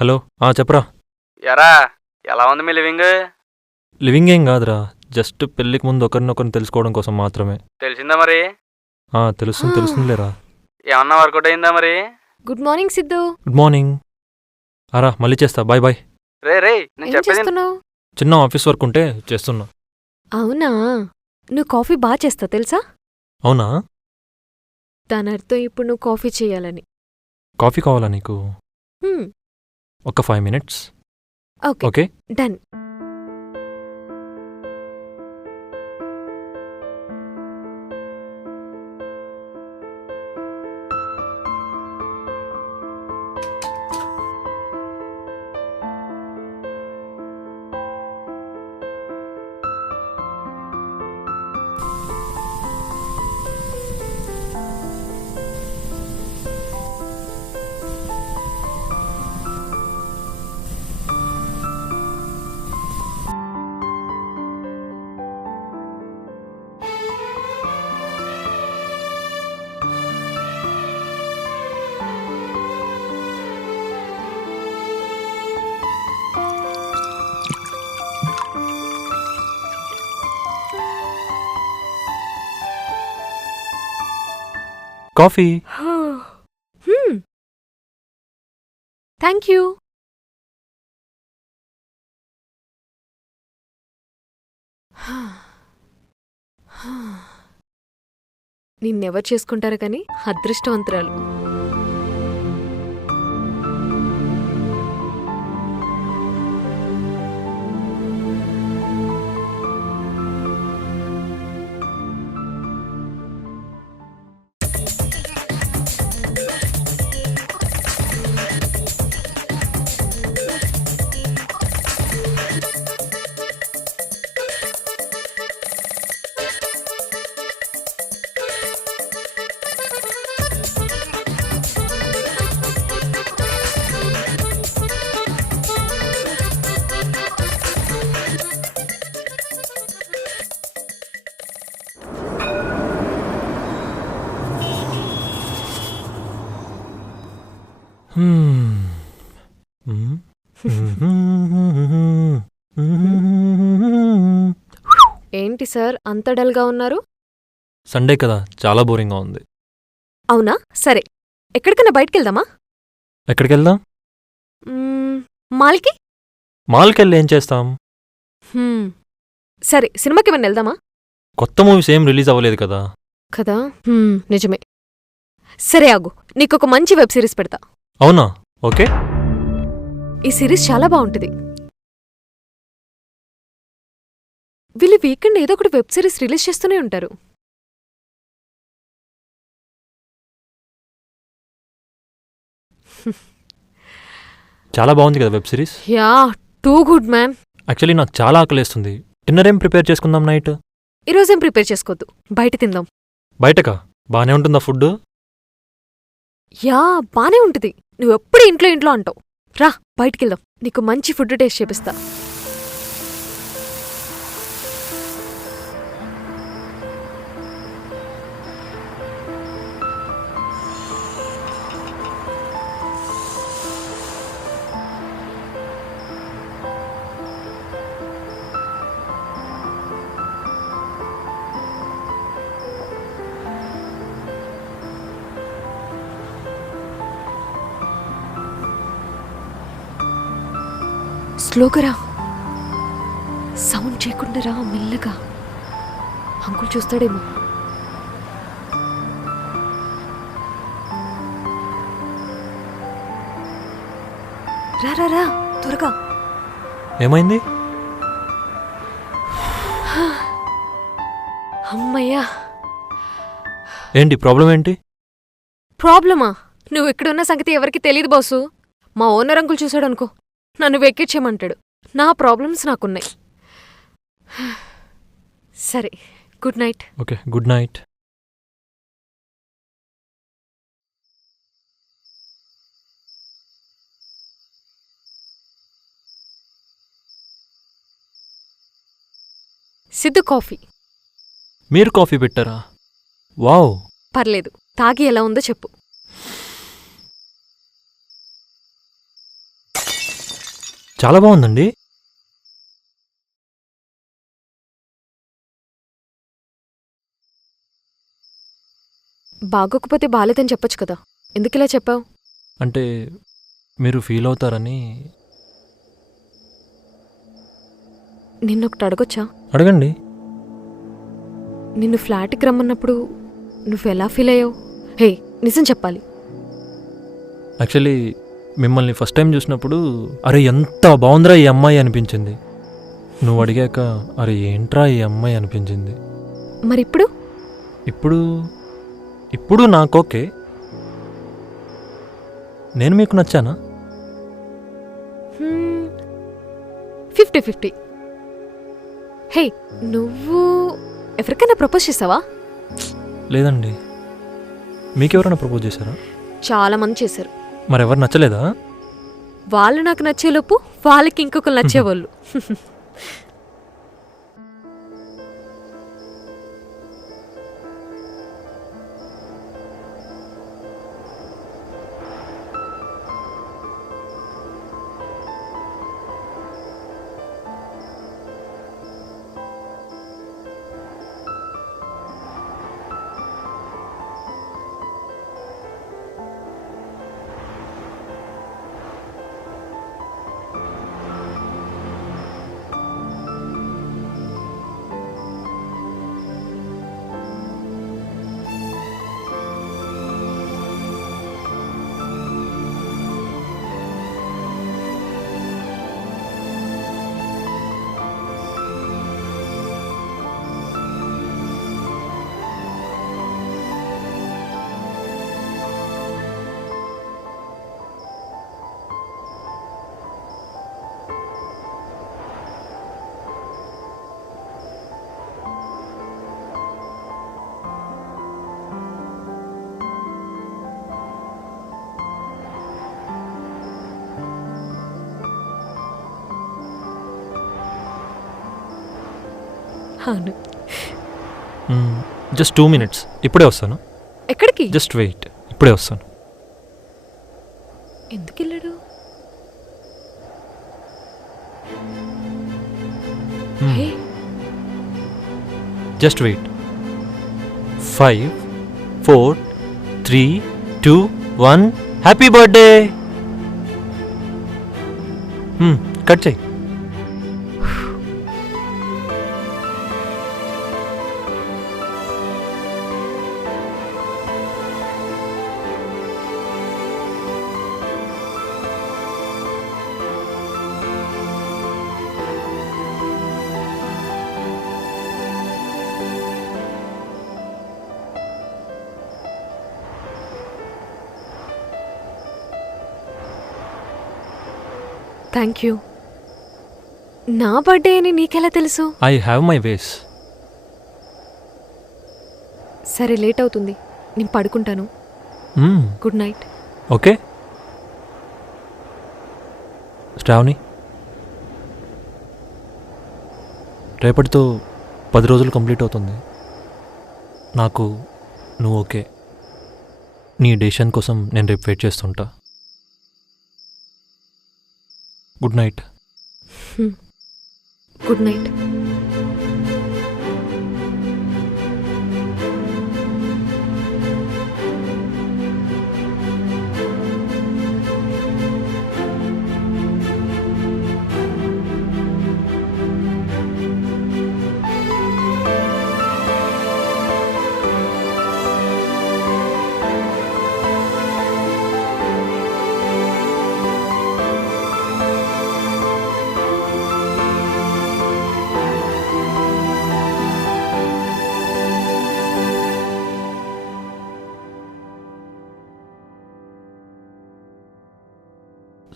Hello. చెప్పరా. ఎరా ఎలా ఉంది మీ లివింగ్? లివింగ్ ఏం కాదురా, జస్ట్ పెళ్ళికి ముందు ఒకరినొకరిని తెలుసుకోవడం కోసం మాత్రమే. తెలిసిందా మరి? తెలుస్తుందిలేరా. ఏమన్నా వర్కౌట్ అయిందా మరి? Good morning Siddhu. Good morning. మళ్ళీ చేస్తా. Bye bye. రే నేను ఏం చెప్పేది చేస్తున్నావు? చిన్న ఆఫీస్ వర్క్ ఉంటే చేస్తున్నా. అవునా, నువ్వు కాఫీ బాగా చేస్తావు తెలుసా? అవునా? దాని అర్థం ఇప్పుడు నువ్వు కాఫీ చేయాలని. కాఫీ కావాలా నీకు? హ్మ్, ఒక 5 minutes. Okay okay. Done. Coffee. Thank you. నిన్నెవరు చేసుకుంటారు కానీ అదృష్టవంతురాలు. ఏంటి సార్ అంత డల్గా ఉన్నారు? సండే కదా, చాలా బోరింగ్గా ఉంది. అవునా, సరే ఎక్కడికైనా బయటికెళ్దామా? ఎక్కడికి వెళ్దాం? మాల్కి. మాల్కెళ్ళి ఏం చేస్తాం? సరే సినిమాకి ఏమన్నా వెళ్దామా? కొత్త మూవీస్ ఏం రిలీజ్ అవ్వలేదు కదా. కదా, నిజమే. సరే ఆగు, నీకొక మంచి వెబ్ సిరీస్ పెడతా. అవునా? ఓకే. ఈ సిరీస్ చాలా బాగుంటుంది. వీళ్ళు వీకెండ్ ఏదో ఒకటి వెబ్ సిరీస్ రిలీజ్ చేస్తూనే ఉంటారు. చాలా బాగుంది కదా web series. Yeah, too good man. Actually నాకు చాలా ఆకలేస్తుంది. డిన్నర్ ఏం ప్రిపేర్ చేసుకుందాం నైట్? ఈరోజేం ప్రిపేర్ చేసుకోవద్దు, బయట తిందాం. బయటకా? బానే ఉంటుందా ఫుడ్? యా, బానే ఉంటుంది. నువ్వెప్పుడు ఇంట్లో ఇంట్లో అంటావు. రా బయటికెళ్దాం, నీకు మంచి ఫుడ్ టేస్ట్ చేపిస్తా. స్లోగా రా, సౌండ్ చేయకుండా రా, మెల్లగా. అంకుల్ చూస్తాడేమో. రా రా రా త్వరగా. ఏమైంది? అమ్మయ్యా. ఏంటి ప్రాబ్లం? ఏంటి ప్రాబ్లమా? నువ్వు ఇక్కడున్న సంగతి ఎవరికి తెలీదు బాసు. మా ఓనర్ అంకుల్ చూశాడనుకో, నన్ను వెక్కిచ్చేయమంటాడు. నా ప్రాబ్లమ్స్ నాకున్నాయి. సరే, good night. Okay, good night. Siddhu coffee. మీరు కాఫీ పెట్టారా? వావ్. పర్లేదు, తాగి ఎలా ఉందో చెప్పు. చాలా బాగుందండి. బాగోకపోతే బాలేదని చెప్పొచ్చు కదా, ఎందుకు ఇలా చెప్పావు? అంటే మీరు ఫీల్ అవుతారని. నిన్నొకటి అడగొచ్చా? అడగండి. నిన్ను ఫ్లాట్కి రమ్మన్నప్పుడు నువ్వెలా ఫీల్ అయ్యావు? హే, నిజం చెప్పాలి. యాక్చువల్లీ మిమ్మల్ని ఫస్ట్ టైం చూసినప్పుడు అరే ఎంత బాగుందిరా ఈ అమ్మాయి అనిపించింది. నువ్వు అడిగాక అరే ఏంట్రా ఈ అమ్మాయి అనిపించింది. మరిప్పుడు? ఇప్పుడు ఇప్పుడు నాకు ఓకే. నేను మీకు నచ్చానా? 50-50. హే, నువ్వు ఎవరికైనా ప్రపోజ్ చేసావా? లేదండి. మీకెవరైనా ప్రపోజ్ చేశారా? చాలా మంది చేశారు. మరెవరు నచ్చలేదా? వాళ్ళు నాకు నచ్చేలోపు వాళ్ళకి ఇంకొకరు నచ్చేవాళ్ళు. అవును. Just 2 minutes. ఇప్పుడే వస్తాను. ఎక్కడికి? జస్ట్ వెయిట్, ఇప్పుడే వస్తాను. ఎందుకు వెళ్ళాడు? Hey, just wait. 5 4 3 2 1 happy birthday. Cut చేయి. Thank you. నా బర్త్డే అని నీకెలా తెలుసు? I have my ways. సరే, లేట్ అవుతుంది, నేను పడుకుంటాను. Good night. ఓకే. శ్రావణి, రేపటితో 10 రోజులు కంప్లీట్ అవుతుంది. నాకు నువ్వు ఓకే. నీ డెసిషన్ కోసం నేను రేపు వెయిట్ చేస్తుంటా. Good night. Good night.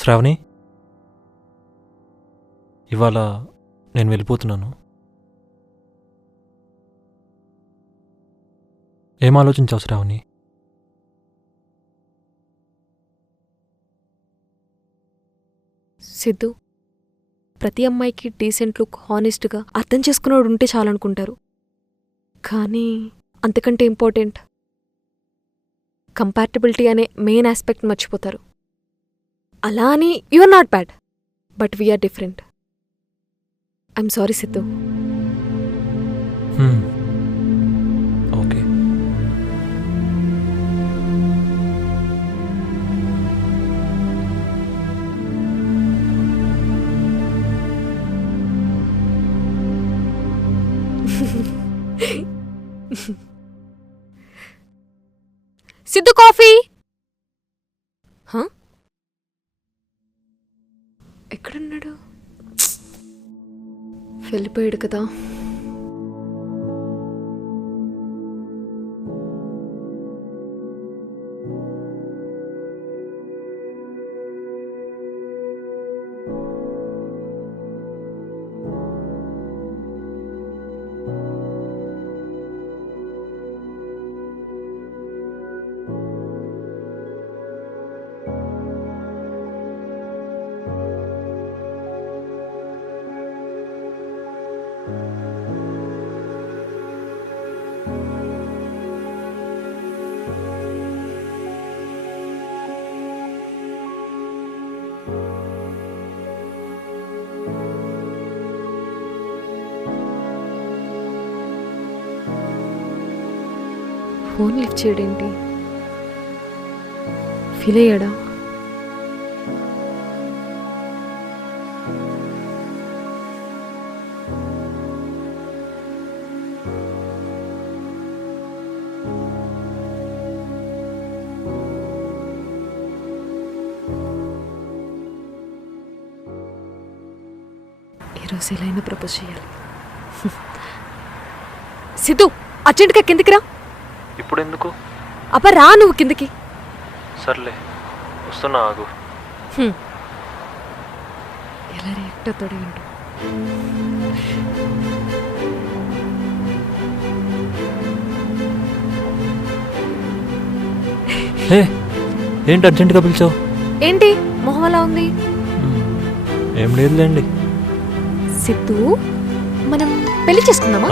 Shravani, ఇవాళ నేను వెళ్ళిపోతున్నాను. ఏం ఆలోచించావు శ్రావణి? సిద్ధు, ప్రతి అమ్మాయికి డీసెంట్ లుక్, హానెస్ట్గా అర్థం చేసుకునేవాడు ఉంటే చాలనుకుంటారు. కానీ అంతకంటే ఇంపార్టెంట్ కంపాటబిలిటీ అనే మెయిన్ ఆస్పెక్ట్ మర్చిపోతారు. అలా అని you're not bad, but we're different. I'm sorry Siddhu. Okay. Siddhu coffee. ఎక్కడున్నాడు? వెళ్ళిపోయాడు కదా. ఫోన్ లిఫ్ట్ చేయడేంటి? ఫీల్ అయ్యాడా? ఈరోజు ఎలా అయినా ప్రపోజ్ చేయాలి. సిద్ధు, అర్జెంట్గా కిందికి రా. ఇప్పుడు ఎందుకు? అబ్బా రా నువ్వు కిందకి. సర్లే వస్తున్నా, ఆగు. ఎలా రియాక్ట్ అవుతాడు ఏంటో. ఏంటి అర్జెంటుగా పిలిచావు? ఏంటి మొహం అలా ఉంది? ఏం లేదులేండి. సిద్ధు, మనం పెళ్లి చేసుకుందామా?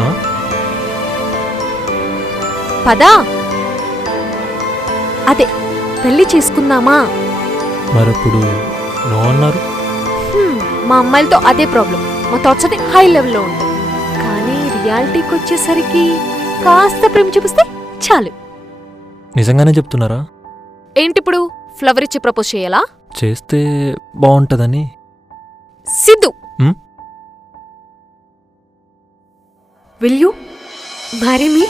పదా. అదే పెళ్లి చేసుకుందామా? మరప్పుడు నో అన్నారు. మా అమ్మాయిలతో అదే ప్రాబ్లం. మా థాట్స్ అన్ని హై లెవెల్లో ఉంటాయి, కానీ రియాలిటీకి వచ్చేసరికి కాస్త ప్రేమ చూపిస్తే చాలు. నిజంగానే చెప్తున్నారా? ఏంటిప్పుడు ఫ్లవర్ ఇచ్చి ప్రపోజ్ చేయాలా? చేస్తే బాగుంటుందని. Siddhu, will you marry me?